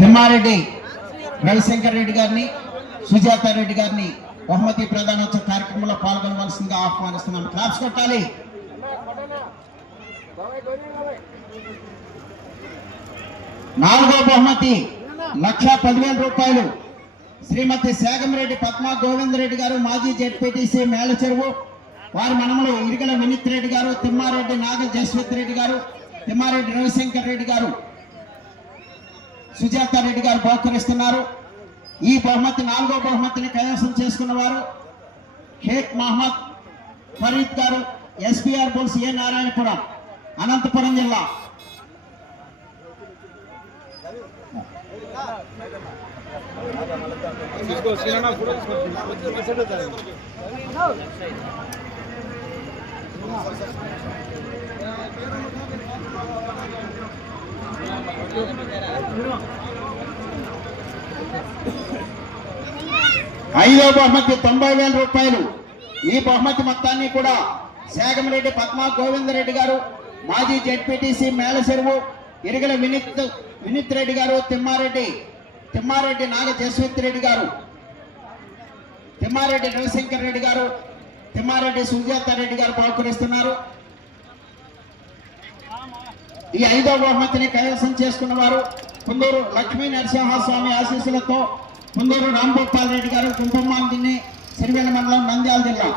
తిమ్మారెడ్డి రవిశంకర్ రెడ్డి గారిని సుజాత రెడ్డి గారిని బహుమతి ప్రధానోత్సవ కార్యక్రమంలో పాల్గొనవలసిందిగా ఆహ్వానిస్తున్నాం. క్లాప్స్ కొట్టాలి. నాలుగో బహుమతి లక్ష పదివేల రూపాయలు. శ్రీమతి సేగంరెడ్డి పద్మ గోవిందరెడ్డి గారు మాజీ జెడ్పీటీసీ మేలచెరువు వారి మనములు ఇరికల వినీత్ రెడ్డి గారు తిమ్మారెడ్డి నాగ జస్వత్ రెడ్డి గారు తిమ్మారెడ్డి రవిశంకర్ రెడ్డి గారు సుజాత రెడ్డి గారు బహుకరిస్తున్నారు. ఈ బహుమతి నాలుగో బహుమతిని కైవసం చేసుకున్న వారు షేక్ మహమ్మద్ ఫరీద్ గారు ఎస్పీఆర్ బోల్స్ ఏ నారాయణపురం అనంతపురం జిల్లా. ఐదో బహుమతి తొంభై వేల రూపాయలు. ఈ బహుమతి మొత్తాన్ని కూడా శాగమరెడ్డి పద్మా గోవిందరెడ్డి గారు మాజీ జెడ్పీటీసీ మేల చెరువు ఇరగల వినీత్ వినీత్ రెడ్డి గారు తిమ్మారెడ్డి తిమ్మారెడ్డి నాగ జస్వంత్ రెడ్డి గారు తిమ్మారెడ్డి రవిశంకర్ రెడ్డి గారు తిమ్మారెడ్డి సుజాత రెడ్డి గారు పాల్గొనిస్తున్నారు. ఈ ఐదో బహుమతిని కైవసం చేసుకున్న వారు కుందూరు లక్ష్మీ నరసింహస్వామి ఆశీస్సులతో కుందూరు రాంగోపాల్ రెడ్డి గారు కుంభమాందిని సిరివెల్ల మండలం నంద్యాల జిల్లా.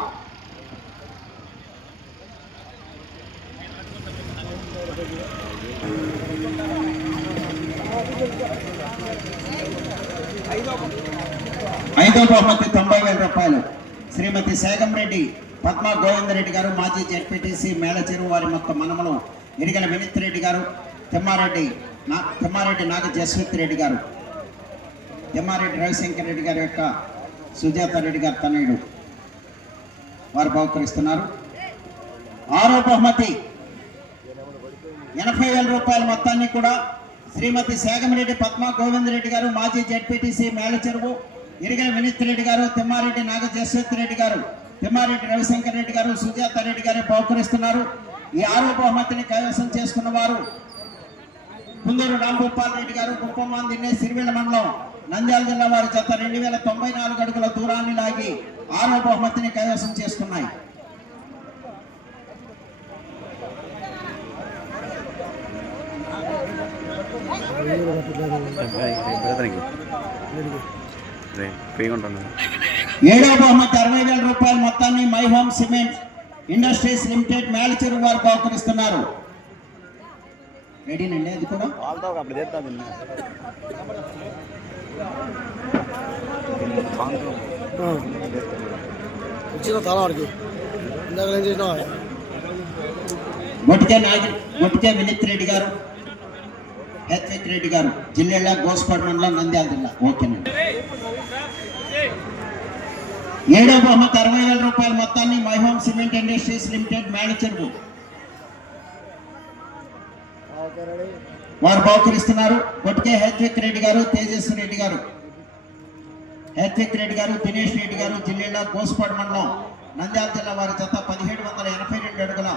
ఐదో బహుమతి తొంభై వేల రూపాయలు. శ్రీమతి సేగం రెడ్డి పద్మా గోవిందరెడ్డి గారు మాజీ జెడ్పీటీసీ మేళచెరువు వారి మొత్తం మనమలం ఇరిగల వినీత్ రెడ్డి గారు తిమ్మారెడ్డి నా తిమ్మారెడ్డి నాగ జస్విత్ రెడ్డి గారు తిమ్మారెడ్డి రవిశంకర్ రెడ్డి గారి యొక్క సుజాత రెడ్డి గారు తనయుడు. వారు బహుకరిస్తున్నారు. ఆరో బహుమతి. ఎనభై వేల రూపాయల మొత్తాన్ని కూడా శ్రీమతి సేగమిరెడ్డి పద్మ గోవిందరెడ్డి గారు మాజీ జడ్పీటీసీ మేళచెరువు ఇరిగల వినీత్ రెడ్డి గారు తిమ్మారెడ్డి నాగ రెడ్డి గారు తిమ్మారెడ్డి రవిశంకర్ రెడ్డి గారు సుజాత రెడ్డి గారు బహుకరిస్తున్నారు. ఈ ఆరో బహుమతిని కైవసం చేసుకున్న వారు కుందూరు రాంగోపాల్ రెడ్డి గారు కుప్పమాందిన్నే సిరివెల్ల మండలం నంద్యాల జిల్లా వారి చేత రెండు వేల తొంభై నాలుగు అడుగుల దూరాన్ని లాగి ఆరో బహుమతిని కైవసం చేసుకున్నాయి. ఏడో బహుమతి అరవై వేల రూపాయల మొత్తాన్ని My Home Cement Industries Limited Melacheru వారు బహుకరిస్తున్నారు. రెడీనండి అది కూడా వచ్చిన తల వాడికి ఇందాక ఏం చేసినావా మొటికే నాగి వినీత్ రెడ్డి గారు హెచ్ఎక్ రెడ్డి గారు జిల్లా గోస్పాడ్ మండలం నంద్యాల జిల్లా. ఓకేనండి ఏడో బహుమతి అరవై వేల రూపాయల మొత్తాన్ని My Home Cement Industries Limited manager వారు బహుకరిస్తున్నారు. కొట్టికే హెచ్విక్ రెడ్డి గారు తేజస్వి రెడ్డి గారు. హెచ్విక్ రెడ్డి గారు దినేష్ రెడ్డి గారు జిల్లా గోస్పాడ్ మండలం నంద్యాల జిల్లా వారి జత పదిహేడు వందల ఎనభై రెండు అడుగుల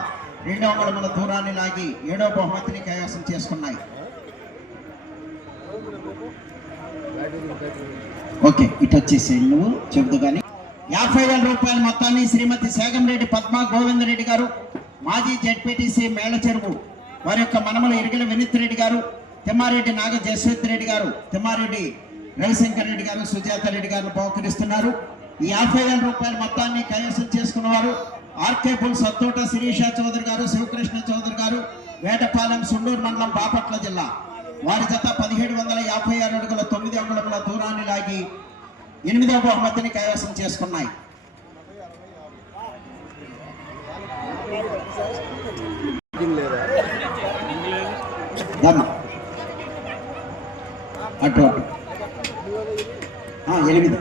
రెండు అంగుళముల దూరాన్ని లాగి ఏడో బహుమతిని కైవసం చేసుకున్నాయి. ఓకే ఇటు వచ్చేసి నువ్వు చెబుతూ కానీ యాభై వేల రూపాయల మొత్తాన్ని శ్రీమతి సేగంరెడ్డి పద్మ గోవిందరెడ్డి గారు మాజీ జడ్పీటీసీ మేళ చెరువు వారి యొక్క మనమల ఇరిగిల వినీత్ రెడ్డి గారు తిమ్మారెడ్డి నాగ జస్వంత్ రెడ్డి గారు తిమ్మారెడ్డి రవిశంకర్ రెడ్డి గారు సుజాత రెడ్డి గారు బహుకరిస్తున్నారు. ఈ యాభై వేల రూపాయల మొత్తాన్ని కైవసం చేసుకున్నవారు ఆర్కే పుల్ సత్తోట శిరీష చౌదరి గారు శివకృష్ణ చౌదరి గారు వేటపాలెం సుండూరు మండలం బాపట్ల జిల్లా. వారి జత పదిహేడు వందల యాభై ఆరు అడుగుల తొమ్మిది అంగుళముల దూరాన్ని లాగి ఎనిమిదవ బహుమతిని కైవసం చేసుకున్నాయి. అటు ఎనిమిది.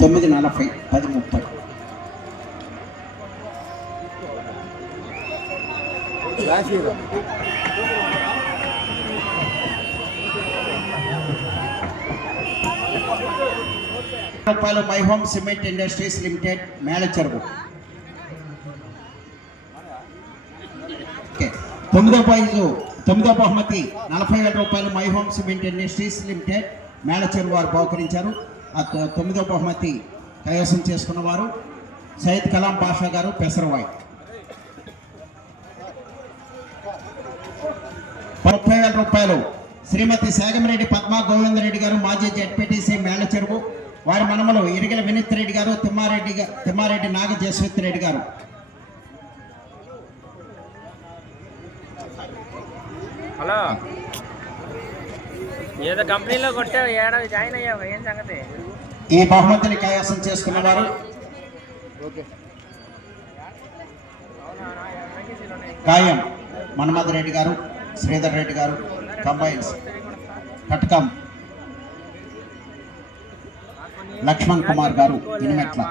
తొమ్మిది నలభై పది ముప్పై. రూపాయలు My Home Cement Industries Limited Melacheruvu. తొమ్మిదో ప్రైజు తొమ్మిదో బహుమతి నలభై వేల రూపాయలు My Home Cement Industries Limited Melacheruvu వారు బహుకరించారు. ఆ తొమ్మిదో బహుమతి కైవసం చేసుకున్న వారు సయ్యద్ కలాం పాషా గారు పెసరవాయ్. ముప్పై వేల రూపాయలు శ్రీమతి సేగమరెడ్డి పద్మా గోవిందరెడ్డి గారు మాజీ జడ్పీటీసీ మేళ చెరువు వారి మనమలు ఇరిగల వినీత్ రెడ్డి గారు తిమ్మారెడ్డి తిమ్మారెడ్డి నాగ జస్విత్ రెడ్డి గారు. హలో. ఏదో కంపెనీలో కొట్టావు ఏడాది జాయిన్ అయ్యావు ఏం సంగతి? ఈ బహుమతిని కైవసం చేసుకున్న వారు ఓకే. కాయం మన్మథ్ రెడ్డి గారు శ్రీధర్ రెడ్డి గారు కంబైన్స్. కటకం లక్ష్మణ్ కుమార్ గారు ఇనిమెట్ల